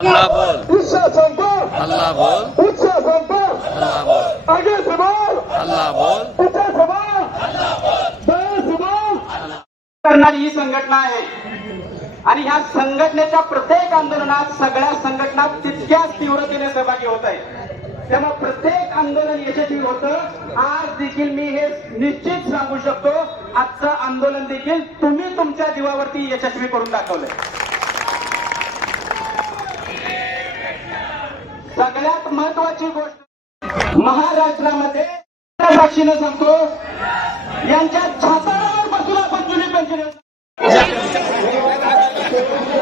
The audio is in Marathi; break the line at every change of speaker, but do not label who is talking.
अल्लाह बोल
इच्छा संपर्क
अल्लाह बोल
करणारी ही संघटना आहे. आणि ह्या संघटनेच्या प्रत्येक आंदोलनात सगळ्या संघटना तितक्याच तीव्रतेने सहभागी होत आहे. त्यामुळे प्रत्येक आंदोलन यशस्वी होतं. आज देखील मी हे निश्चित सांगू शकतो आजचं आंदोलन देखील तुम्ही तुमच्या जीवावरती यशस्वी करून दाखवलंय. सगळ्यात महत्वाची गोष्ट महाराष्ट्रामध्ये साक्षीनं सांगतो यांच्या Thank you.